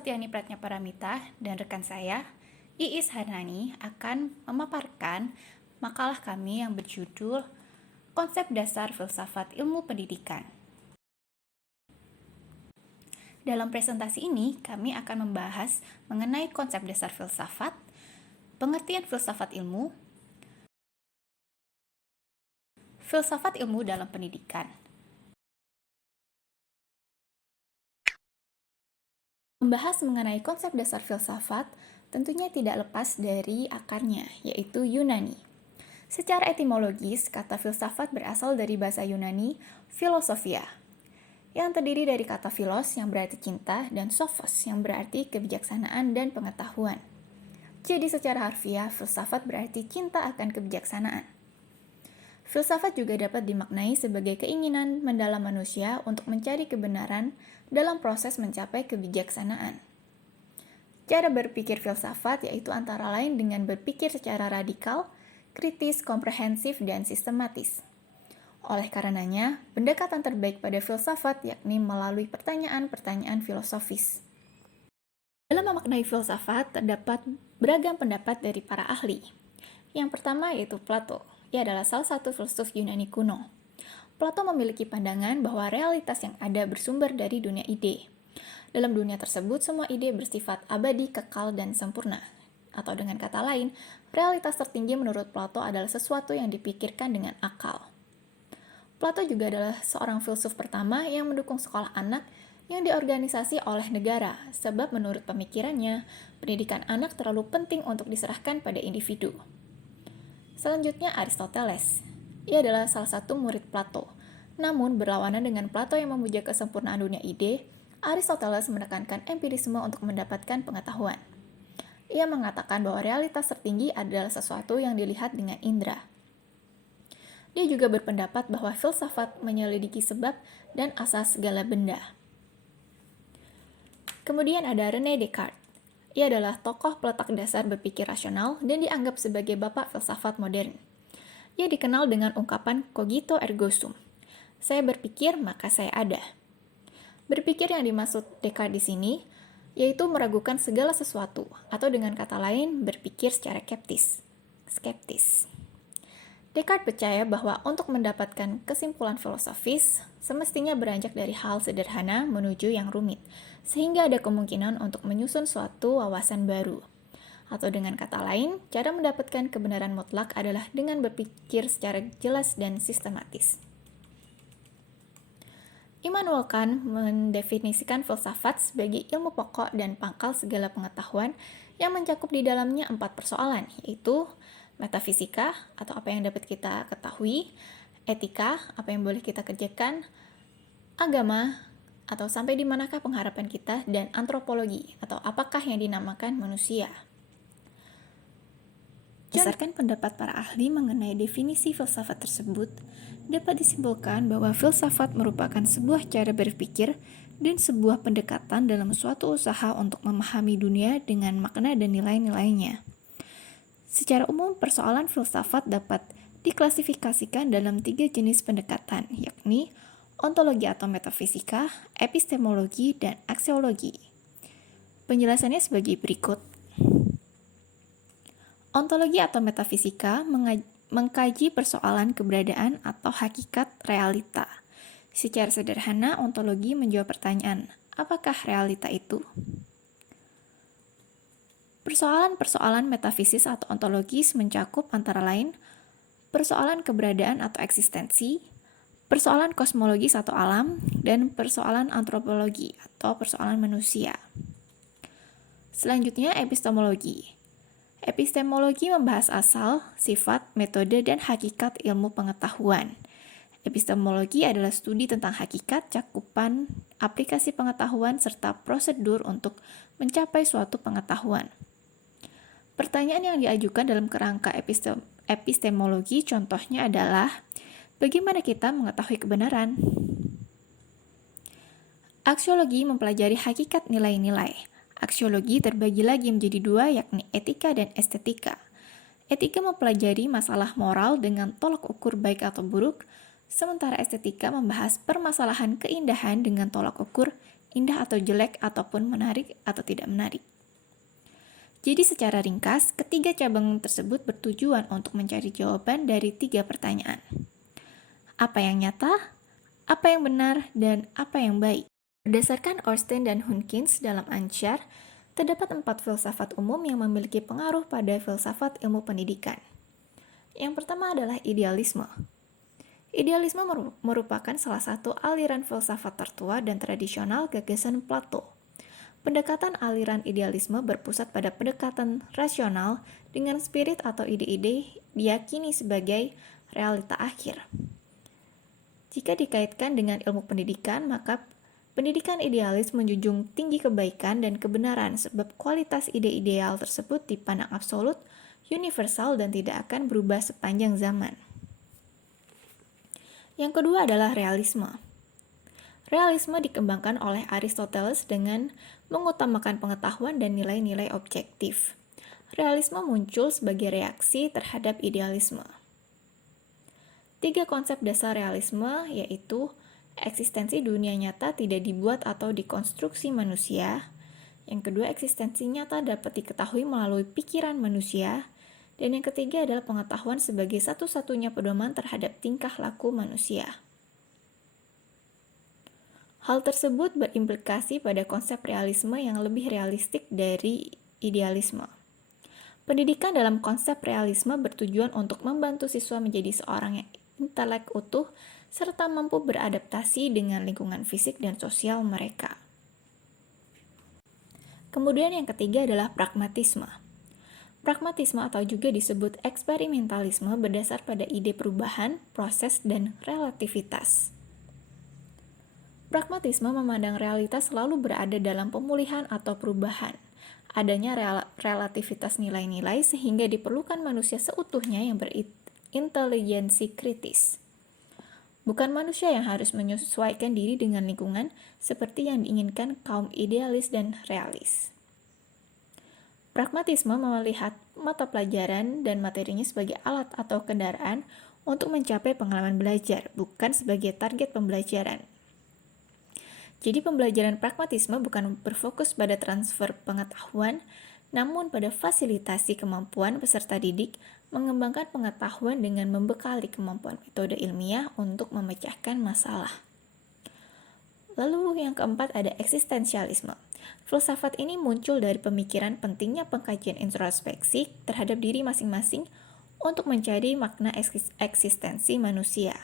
Satyani Pratnaparamita dan rekan saya, Iis Harnani, akan memaparkan makalah kami yang berjudul Konsep Dasar Filsafat Ilmu Pendidikan. Dalam presentasi ini, kami akan membahas mengenai konsep dasar filsafat, pengertian filsafat ilmu dalam pendidikan. Membahas mengenai konsep dasar filsafat tentunya tidak lepas dari akarnya, yaitu Yunani. Secara etimologis, kata filsafat berasal dari bahasa Yunani philosophia, yang terdiri dari kata philos yang berarti cinta dan sophos yang berarti kebijaksanaan dan pengetahuan. Jadi secara harfiah, filsafat berarti cinta akan kebijaksanaan. Filsafat juga dapat dimaknai sebagai keinginan mendalam manusia untuk mencari kebenaran dalam proses mencapai kebijaksanaan. Cara berpikir filsafat yaitu antara lain dengan berpikir secara radikal, kritis, komprehensif, dan sistematis. Oleh karenanya, pendekatan terbaik pada filsafat yakni melalui pertanyaan-pertanyaan filosofis. Dalam memaknai filsafat, terdapat beragam pendapat dari para ahli. Yang pertama yaitu Plato. Ia adalah salah satu filsuf Yunani kuno. Plato memiliki pandangan bahwa realitas yang ada bersumber dari dunia ide. Dalam dunia tersebut, semua ide bersifat abadi, kekal, dan sempurna. Atau dengan kata lain, realitas tertinggi menurut Plato adalah sesuatu yang dipikirkan dengan akal. Plato juga adalah seorang filsuf pertama yang mendukung sekolah anak yang diorganisasi oleh negara, sebab menurut pemikirannya, pendidikan anak terlalu penting untuk diserahkan pada individu. Selanjutnya Aristoteles. Ia adalah salah satu murid Plato. Namun berlawanan dengan Plato yang memuja kesempurnaan dunia ide, Aristoteles menekankan empirisme untuk mendapatkan pengetahuan. Ia mengatakan bahwa realitas tertinggi adalah sesuatu yang dilihat dengan indera. Dia juga berpendapat bahwa filsafat menyelidiki sebab dan asas segala benda. Kemudian ada René Descartes. Ia adalah tokoh peletak dasar berpikir rasional dan dianggap sebagai bapak filsafat modern. Ia dikenal dengan ungkapan cogito ergo sum. Saya berpikir, maka saya ada. Berpikir yang dimaksud Descartes di sini yaitu meragukan segala sesuatu, atau dengan kata lain, berpikir secara skeptis. Descartes percaya bahwa untuk mendapatkan kesimpulan filosofis, semestinya beranjak dari hal sederhana menuju yang rumit, sehingga ada kemungkinan untuk menyusun suatu wawasan baru. Atau dengan kata lain, cara mendapatkan kebenaran mutlak adalah dengan berpikir secara jelas dan sistematis. Immanuel Kant mendefinisikan filsafat sebagai ilmu pokok dan pangkal segala pengetahuan yang mencakup di dalamnya 4 persoalan, yaitu metafisika, atau apa yang dapat kita ketahui, etika, apa yang boleh kita kerjakan, agama, atau sampai di manakah pengharapan kita, dan antropologi, atau apakah yang dinamakan manusia. Berdasarkan pendapat para ahli mengenai definisi filsafat tersebut, dapat disimpulkan bahwa filsafat merupakan sebuah cara berpikir dan sebuah pendekatan dalam suatu usaha untuk memahami dunia dengan makna dan nilai-nilainya. Secara umum, persoalan filsafat dapat diklasifikasikan dalam 3 jenis pendekatan, yakni ontologi atau metafisika, epistemologi, dan aksiologi. Penjelasannya sebagai berikut. Ontologi atau metafisika mengkaji persoalan keberadaan atau hakikat realita. Secara sederhana, ontologi menjawab pertanyaan, apakah realita itu? Persoalan-persoalan metafisis atau ontologis mencakup antara lain persoalan keberadaan atau eksistensi, persoalan kosmologis atau alam, dan persoalan antropologi atau persoalan manusia. Selanjutnya, epistemologi. Epistemologi membahas asal, sifat, metode, dan hakikat ilmu pengetahuan. Epistemologi adalah studi tentang hakikat, cakupan, aplikasi pengetahuan, serta prosedur untuk mencapai suatu pengetahuan. Pertanyaan yang diajukan dalam kerangka epistemologi contohnya adalah, bagaimana kita mengetahui kebenaran? Aksiologi mempelajari hakikat nilai-nilai. Aksiologi terbagi lagi menjadi 2, yakni etika dan estetika. Etika mempelajari masalah moral dengan tolak ukur baik atau buruk, sementara estetika membahas permasalahan keindahan dengan tolak ukur indah atau jelek, ataupun menarik atau tidak menarik. Jadi secara ringkas, ketiga cabang tersebut bertujuan untuk mencari jawaban dari 3 pertanyaan. Apa yang nyata, apa yang benar, dan apa yang baik. Berdasarkan Ornstein dan Hunkins dalam Anshar, terdapat 4 filsafat umum yang memiliki pengaruh pada filsafat ilmu pendidikan. Yang pertama adalah idealisme. Idealisme merupakan salah satu aliran filsafat tertua dan tradisional gagasan Plato. Pendekatan aliran idealisme berpusat pada pendekatan rasional dengan spirit atau ide-ide diyakini sebagai realita akhir. Jika dikaitkan dengan ilmu pendidikan, maka pendidikan idealis menjunjung tinggi kebaikan dan kebenaran sebab kualitas ide ideal tersebut dipandang absolut, universal, dan tidak akan berubah sepanjang zaman. Yang kedua adalah realisme. Realisme dikembangkan oleh Aristoteles dengan mengutamakan pengetahuan dan nilai-nilai objektif. Realisme muncul sebagai reaksi terhadap idealisme. 3 konsep dasar realisme yaitu eksistensi dunia nyata tidak dibuat atau dikonstruksi manusia. Yang kedua, eksistensi nyata dapat diketahui melalui pikiran manusia. Dan yang ketiga adalah pengetahuan sebagai satu-satunya pedoman terhadap tingkah laku manusia. Hal tersebut berimplikasi pada konsep realisme yang lebih realistik dari idealisme. Pendidikan dalam konsep realisme bertujuan untuk membantu siswa menjadi seorang yang intelek utuh serta mampu beradaptasi dengan lingkungan fisik dan sosial mereka. Kemudian yang ketiga adalah pragmatisme. Pragmatisme atau juga disebut eksperimentalisme berdasar pada ide perubahan, proses, dan relativitas. Pragmatisme memandang realitas selalu berada dalam pemulihan atau perubahan. Adanya relativitas nilai-nilai sehingga diperlukan manusia seutuhnya yang berintelijensi kritis. Bukan manusia yang harus menyesuaikan diri dengan lingkungan seperti yang diinginkan kaum idealis dan realis. Pragmatisme melihat mata pelajaran dan materinya sebagai alat atau kendaraan untuk mencapai pengalaman belajar, bukan sebagai target pembelajaran. Jadi pembelajaran pragmatisme bukan berfokus pada transfer pengetahuan, namun pada fasilitasi kemampuan peserta didik mengembangkan pengetahuan dengan membekali kemampuan metode ilmiah untuk memecahkan masalah. Lalu yang keempat ada eksistensialisme. Filsafat ini muncul dari pemikiran pentingnya pengkajian introspeksi terhadap diri masing-masing untuk mencari makna eksistensi manusia.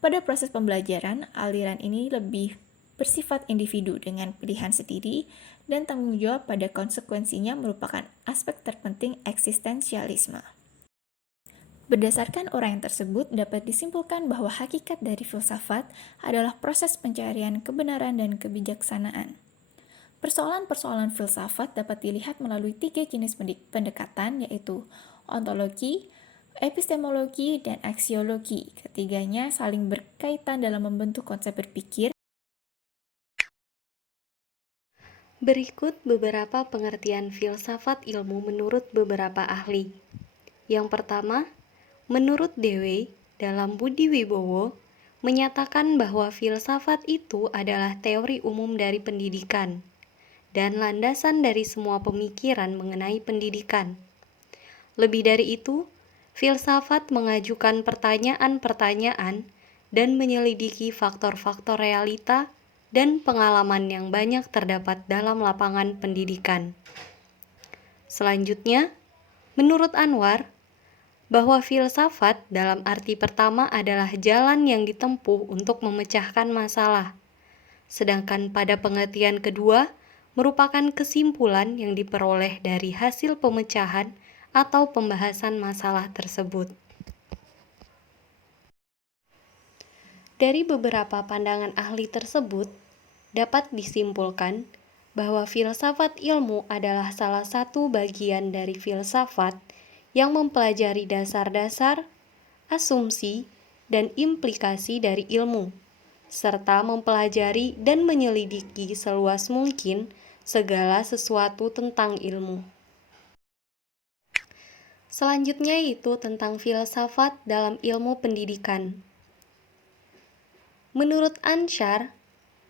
Pada proses pembelajaran, aliran ini lebih bersifat individu dengan pilihan sendiri dan tanggung jawab pada konsekuensinya merupakan aspek terpenting eksistensialisme. Berdasarkan uraian tersebut, dapat disimpulkan bahwa hakikat dari filsafat adalah proses pencarian kebenaran dan kebijaksanaan. Persoalan-persoalan filsafat dapat dilihat melalui 3 jenis pendekatan, yaitu ontologi, epistemologi, dan aksiologi. Ketiganya saling berkaitan dalam membentuk konsep berpikir. Berikut beberapa pengertian filsafat ilmu menurut beberapa ahli. Yang pertama, menurut Dewey dalam Budi Wibowo, menyatakan bahwa filsafat itu adalah teori umum dari pendidikan dan landasan dari semua pemikiran mengenai pendidikan. Lebih dari itu, filsafat mengajukan pertanyaan-pertanyaan dan menyelidiki faktor-faktor realita dan pengalaman yang banyak terdapat dalam lapangan pendidikan. Selanjutnya, menurut Anwar, bahwa filsafat dalam arti pertama adalah jalan yang ditempuh untuk memecahkan masalah, sedangkan pada pengertian kedua merupakan kesimpulan yang diperoleh dari hasil pemecahan atau pembahasan masalah tersebut. Dari beberapa pandangan ahli tersebut, dapat disimpulkan bahwa filsafat ilmu adalah salah satu bagian dari filsafat yang mempelajari dasar-dasar, asumsi, dan implikasi dari ilmu, serta mempelajari dan menyelidiki seluas mungkin segala sesuatu tentang ilmu. Selanjutnya itu tentang filsafat dalam ilmu pendidikan. Menurut Anshar,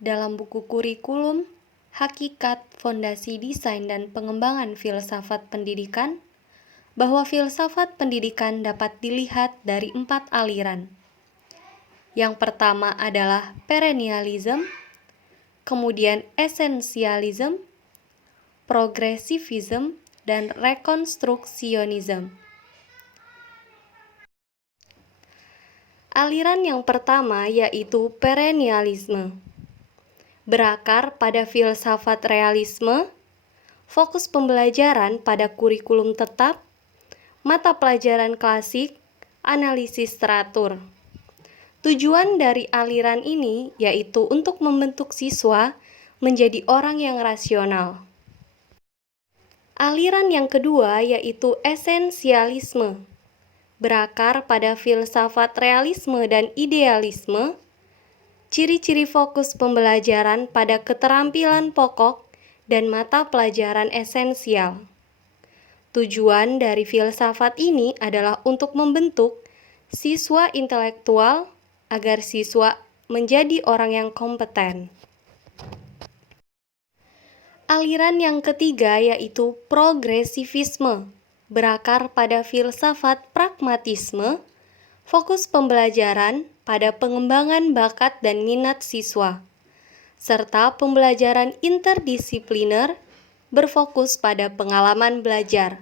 dalam buku kurikulum, Hakikat, Fondasi Desain dan Pengembangan Filsafat Pendidikan, bahwa filsafat pendidikan dapat dilihat dari 4 aliran. Yang pertama adalah perennialism, kemudian essentialism, progressivism, dan rekonstruksionism. Aliran yang pertama yaitu perennialisme. Berakar pada filsafat realisme, fokus pembelajaran pada kurikulum tetap, mata pelajaran klasik, analisis teratur. Tujuan dari aliran ini yaitu untuk membentuk siswa menjadi orang yang rasional. Aliran yang kedua yaitu esensialisme. Berakar pada filsafat realisme dan idealisme, ciri-ciri fokus pembelajaran pada keterampilan pokok dan mata pelajaran esensial. Tujuan dari filsafat ini adalah untuk membentuk siswa intelektual agar siswa menjadi orang yang kompeten. Aliran yang ketiga yaitu progresivisme. Berakar pada filsafat pragmatisme, fokus pembelajaran pada pengembangan bakat dan minat siswa, serta pembelajaran interdisipliner berfokus pada pengalaman belajar.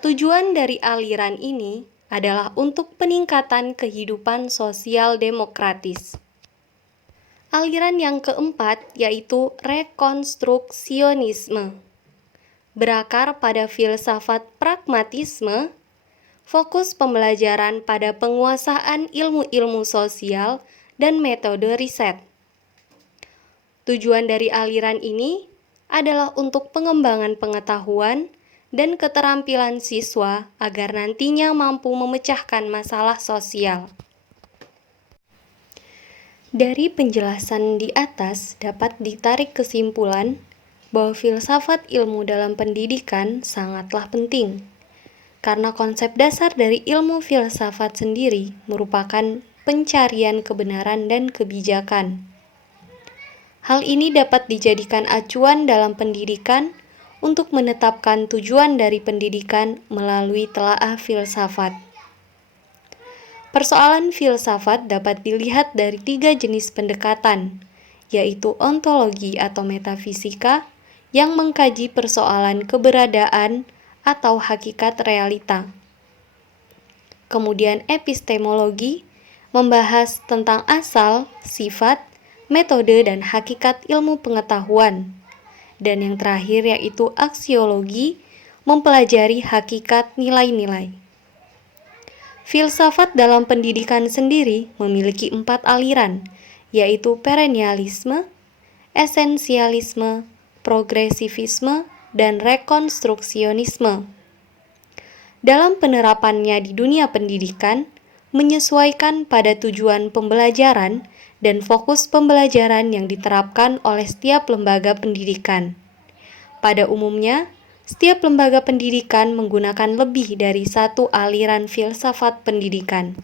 Tujuan dari aliran ini adalah untuk peningkatan kehidupan sosial demokratis. Aliran yang keempat yaitu rekonstruksionisme. Berakar pada filsafat pragmatisme, fokus pembelajaran pada penguasaan ilmu-ilmu sosial dan metode riset. Tujuan dari aliran ini adalah untuk pengembangan pengetahuan dan keterampilan siswa agar nantinya mampu memecahkan masalah sosial. Dari penjelasan di atas dapat ditarik kesimpulan bahwa filsafat ilmu dalam pendidikan sangatlah penting, karena konsep dasar dari ilmu filsafat sendiri merupakan pencarian kebenaran dan kebijakan. Hal ini dapat dijadikan acuan dalam pendidikan untuk menetapkan tujuan dari pendidikan melalui telaah filsafat. Persoalan filsafat dapat dilihat dari 3 jenis pendekatan, yaitu ontologi atau metafisika, yang mengkaji persoalan keberadaan atau hakikat realita. Kemudian epistemologi membahas tentang asal, sifat, metode, dan hakikat ilmu pengetahuan. Dan yang terakhir yaitu aksiologi mempelajari hakikat nilai-nilai. Filsafat dalam pendidikan sendiri memiliki 4 aliran, yaitu perennialisme, esensialisme, progresivisme, dan rekonstruksionisme. Dalam penerapannya di dunia pendidikan, menyesuaikan pada tujuan pembelajaran dan fokus pembelajaran yang diterapkan oleh setiap lembaga pendidikan. Pada umumnya, setiap lembaga pendidikan menggunakan lebih dari 1 aliran filsafat pendidikan.